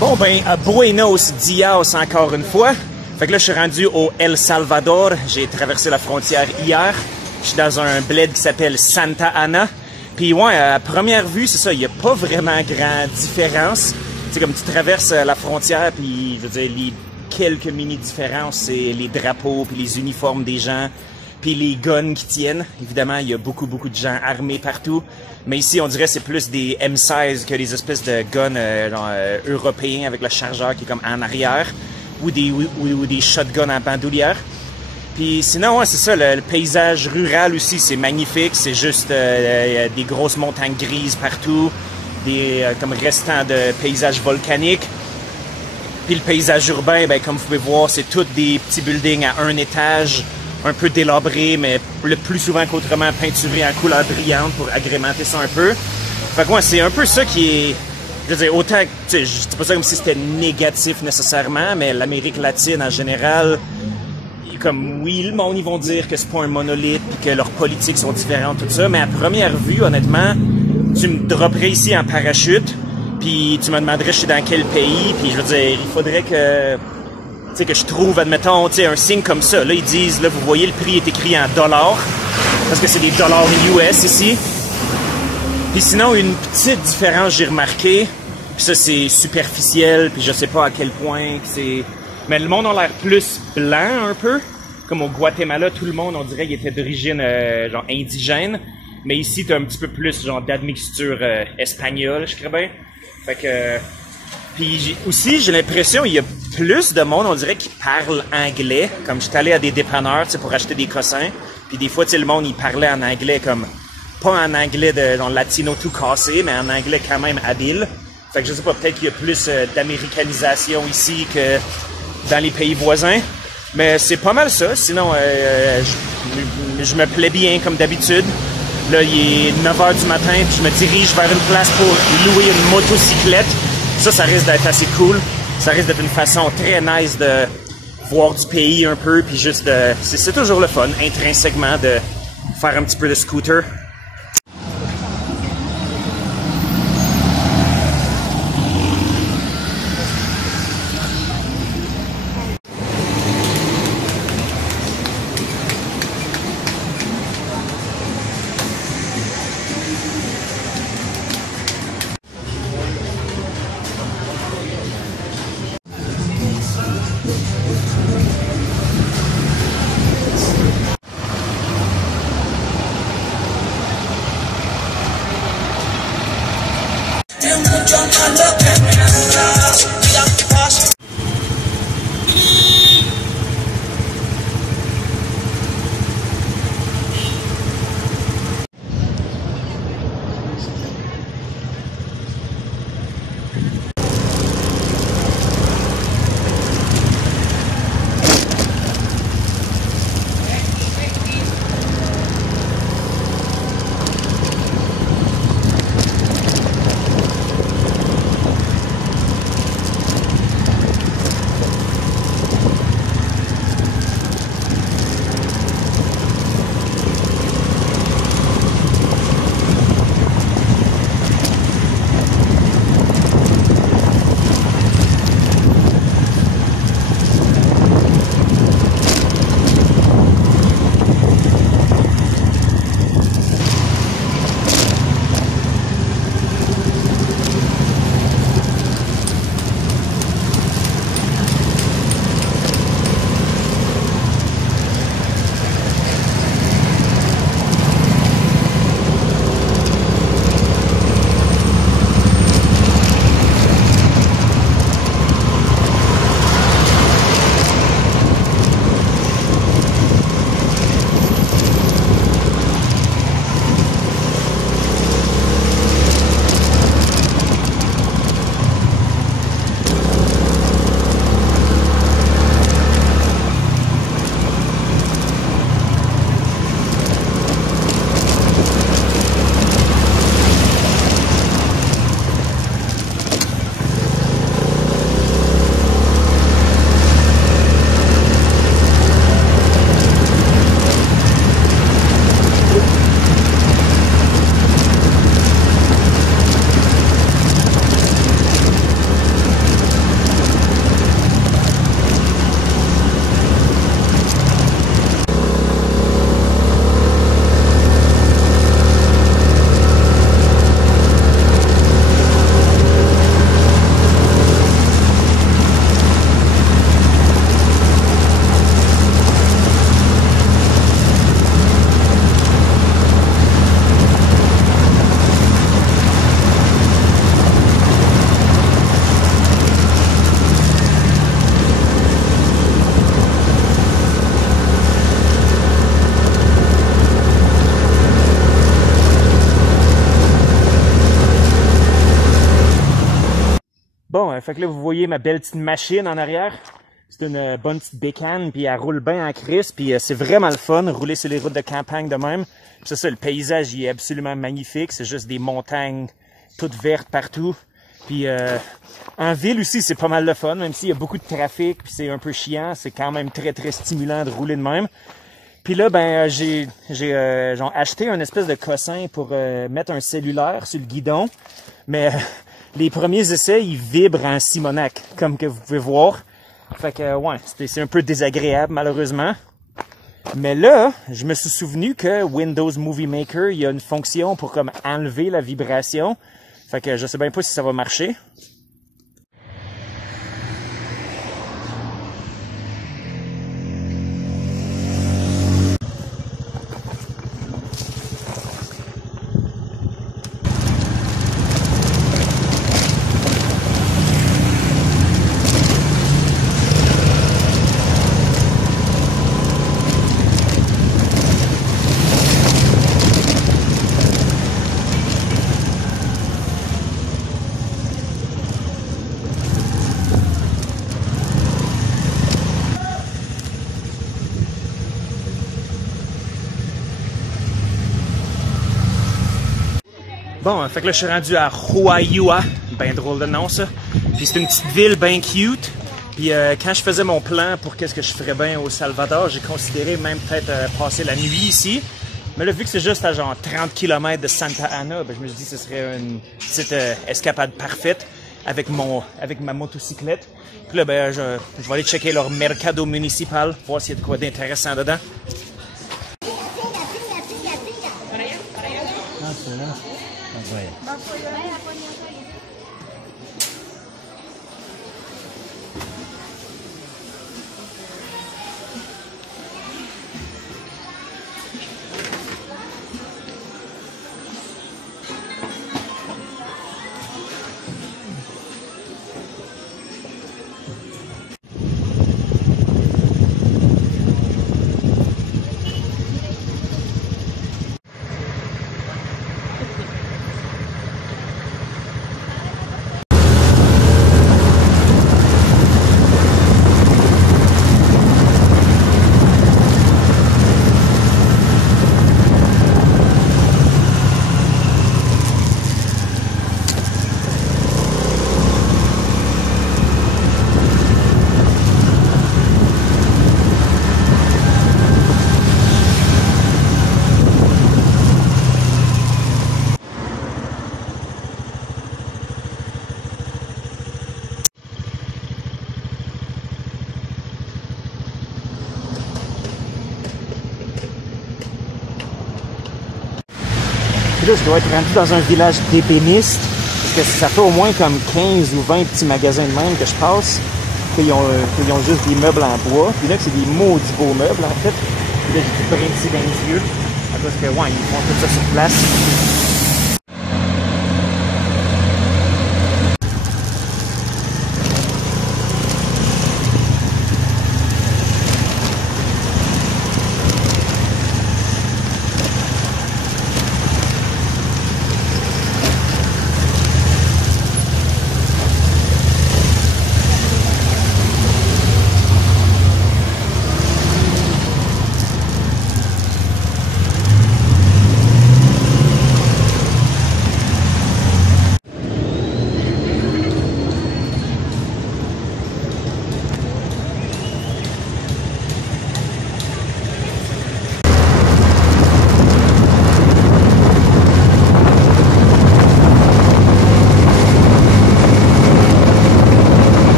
Bon ben, à Buenos Dias encore une fois. Fait que là, je suis rendu au El Salvador. J'ai traversé la frontière hier. Je suis dans un bled qui s'appelle Santa Ana. Puis ouais, à première vue, c'est ça, il n'y a pas vraiment grande différence. C'est comme tu traverses la frontière, puis je veux dire, les quelques mini-différences, c'est les drapeaux, puis les uniformes des gens, puis les guns qui tiennent. Évidemment, il y a beaucoup de gens armés partout. Mais ici, on dirait que c'est plus des M16 que des espèces de guns européens avec le chargeur qui est comme en arrière, ou des shotguns en bandoulière. Puis sinon, ouais, c'est ça, le paysage rural aussi, c'est magnifique. C'est juste des grosses montagnes grises partout, des comme restants de paysages volcaniques. Puis le paysage urbain, ben, comme vous pouvez voir, c'est tous des petits buildings à un étage, un peu délabrés, mais le plus souvent qu'autrement peinturés en couleur brillante pour agrémenter ça un peu. Fait que ouais, c'est un peu ça qui est... Je veux dire, autant, tu sais, je dis pas ça comme si c'était négatif nécessairement, mais l'Amérique latine en général, comme oui, le monde, ils vont dire que c'est pas un monolithe puis que leurs politiques sont différentes, tout ça, mais à première vue, honnêtement, tu me dropperais ici en parachute, puis tu me demanderais je suis dans quel pays, puis je veux dire, il faudrait que, tu sais, que je trouve, admettons, tu sais, un signe comme ça. Là, ils disent, là, vous voyez, le prix est écrit en dollars, parce que c'est des dollars US ici. Puis sinon, une petite différence, j'ai remarqué, puis ça, c'est superficiel, puis je sais pas à quel point c'est... Mais le monde a l'air plus blanc, un peu. Comme au Guatemala, tout le monde, on dirait, il était d'origine, genre, indigène. Mais ici, t'as un petit peu plus, genre, d'admixture espagnole, je crois bien. Fait que... Puis aussi, j'ai l'impression, il y a plus de monde, on dirait, qui parle anglais. Comme j'étais allé à des dépanneurs, tu sais, pour acheter des cossins. Puis des fois, tu sais, le monde, il parlait en anglais comme... Pas en anglais dans le latino tout cassé, mais en anglais quand même habile. Fait que je sais pas, peut-être qu'il y a plus d'américanisation ici que dans les pays voisins. Mais c'est pas mal ça. Sinon, je me plais bien comme d'habitude. Là, il est 9h du matin, puis je me dirige vers une place pour louer une motocyclette. Ça risque d'être assez cool. Ça risque d'être une façon très nice de voir du pays un peu, puis juste de... C'est toujours le fun, intrinsèquement, de faire un petit peu de scooter. Bon, fait que là, vous voyez ma belle petite machine en arrière. C'est une bonne petite bécane, puis elle roule bien en crise, puis c'est vraiment le fun, rouler sur les routes de campagne de même. Puis c'est ça, le paysage, il est absolument magnifique. C'est juste des montagnes toutes vertes partout. Puis en ville aussi, c'est pas mal le fun, même s'il y a beaucoup de trafic, puis c'est un peu chiant. C'est quand même très, très stimulant de rouler de même. Puis là, ben j'ai genre acheté un espèce de cossin pour mettre un cellulaire sur le guidon. Mais les premiers essais, ils vibrent en Simonac, comme que vous pouvez voir. Fait que, ouais, c'est un peu désagréable, malheureusement. Mais là, je me suis souvenu que Windows Movie Maker, il y a une fonction pour comme enlever la vibration. Fait que je sais bien pas si ça va marcher. Bon, fait que là, je suis rendu à Huayua. Ben drôle de nom, ça. Puis c'est une petite ville bien cute. Puis quand je faisais mon plan pour qu'est-ce que je ferais bien au Salvador, j'ai considéré même peut-être passer la nuit ici. Mais là, vu que c'est juste à genre 30 km de Santa Ana, ben, je me suis dit que ce serait une petite escapade parfaite avec ma motocyclette. Puis là, ben, je vais aller checker leur mercado municipal, voir s'il y a de quoi d'intéressant dedans. Puis là, je dois être rendu dans un village d'ébénistes, parce que ça fait au moins comme 15 ou 20 petits magasins de même que je passe, qu'ils ont juste des meubles en bois. Puis là, c'est des maudits beaux meubles, en fait. Puis là, j'ai tout brinci dans les yeux, parce que, ouais, ils font tout ça sur place.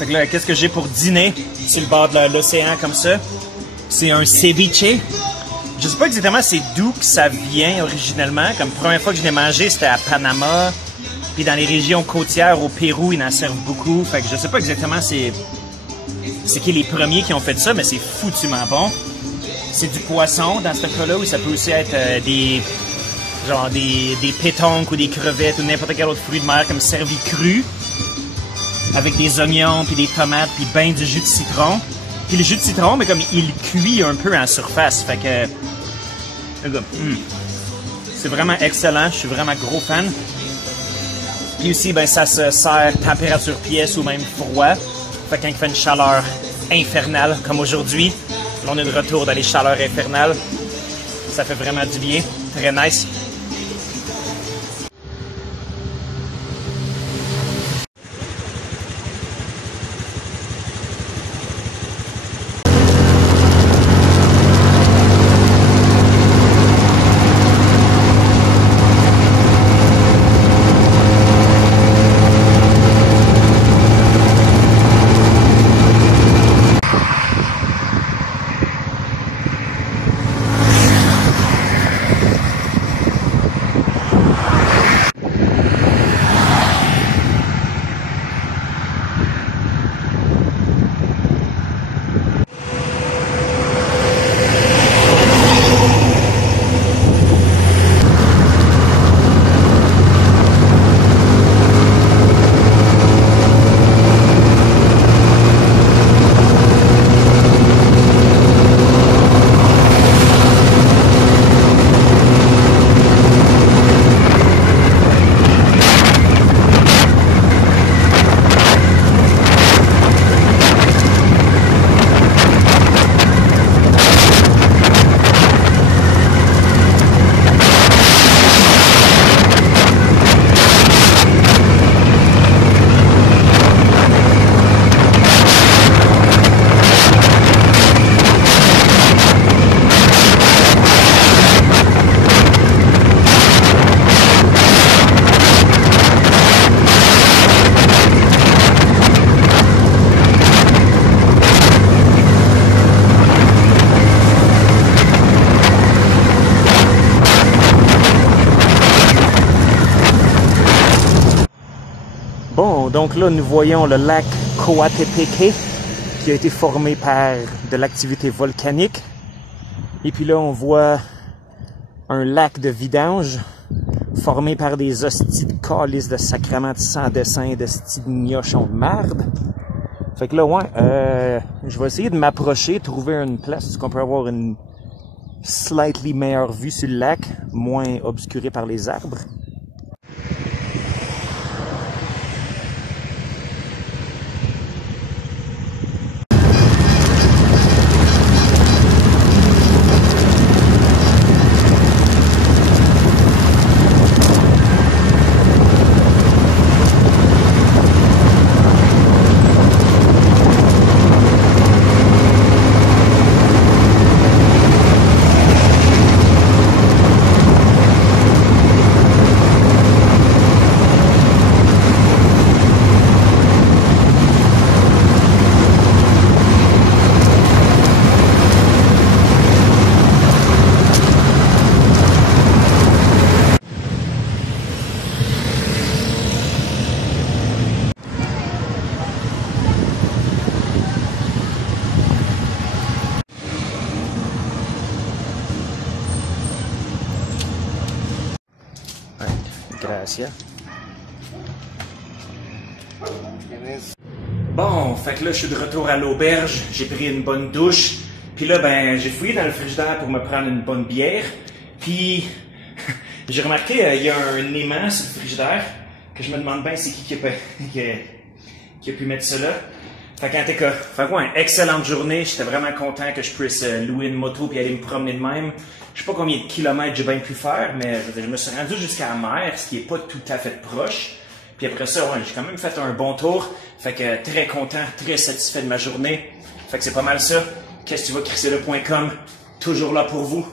Fait que là, qu'est-ce que j'ai pour dîner sur le bord de l'océan comme ça? C'est un ceviche. Je sais pas exactement c'est d'où que ça vient originellement. Comme première fois que je l'ai mangé, c'était à Panama. Puis dans les régions côtières au Pérou, ils en servent beaucoup. Fait que je sais pas exactement c'est qui les premiers qui ont fait ça, mais c'est foutument bon. C'est du poisson dans ce cas-là, ou ça peut aussi être des pétoncles ou des crevettes ou n'importe quel autre fruit de mer comme servi cru. Avec des oignons, puis des tomates, puis ben du jus de citron. Puis le jus de citron, mais comme il cuit un peu en surface, fait que... c'est vraiment excellent, je suis vraiment gros fan. Puis aussi, ben ça se sert température pièce ou même froid. Fait que quand il fait une chaleur infernale, comme aujourd'hui, là on est de retour dans les chaleurs infernales. Ça fait vraiment du bien, très nice. Bon, donc là, nous voyons le lac Coatepeque qui a été formé par de l'activité volcanique. Et puis là, on voit un lac de vidange formé par des hosties de calices de sacrement de sans dessin et de hosties de gnochons de marde. Fait que là, ouais, je vais essayer de m'approcher, trouver une place où on peut avoir une slightly meilleure vue sur le lac, moins obscurée par les arbres. Gracias. Bon, fait que là, je suis de retour à l'auberge, j'ai pris une bonne douche, puis là, ben, j'ai fouillé dans le frigidaire pour me prendre une bonne bière, puis j'ai remarqué, il y a un aimant sur le frigidaire, que je me demande bien c'est qui a pu mettre ça là. Fait qu'en tout cas, fait que ouais, excellente journée, j'étais vraiment content que je puisse louer une moto puis aller me promener de même. Je sais pas combien de kilomètres j'ai bien pu faire, mais je me suis rendu jusqu'à la mer, ce qui est pas tout à fait proche. Puis après ça, ouais, j'ai quand même fait un bon tour. Fait que très content, très satisfait de ma journée. Fait que c'est pas mal ça. Qu'est-ce que tu vas crisser le.com? Toujours là pour vous.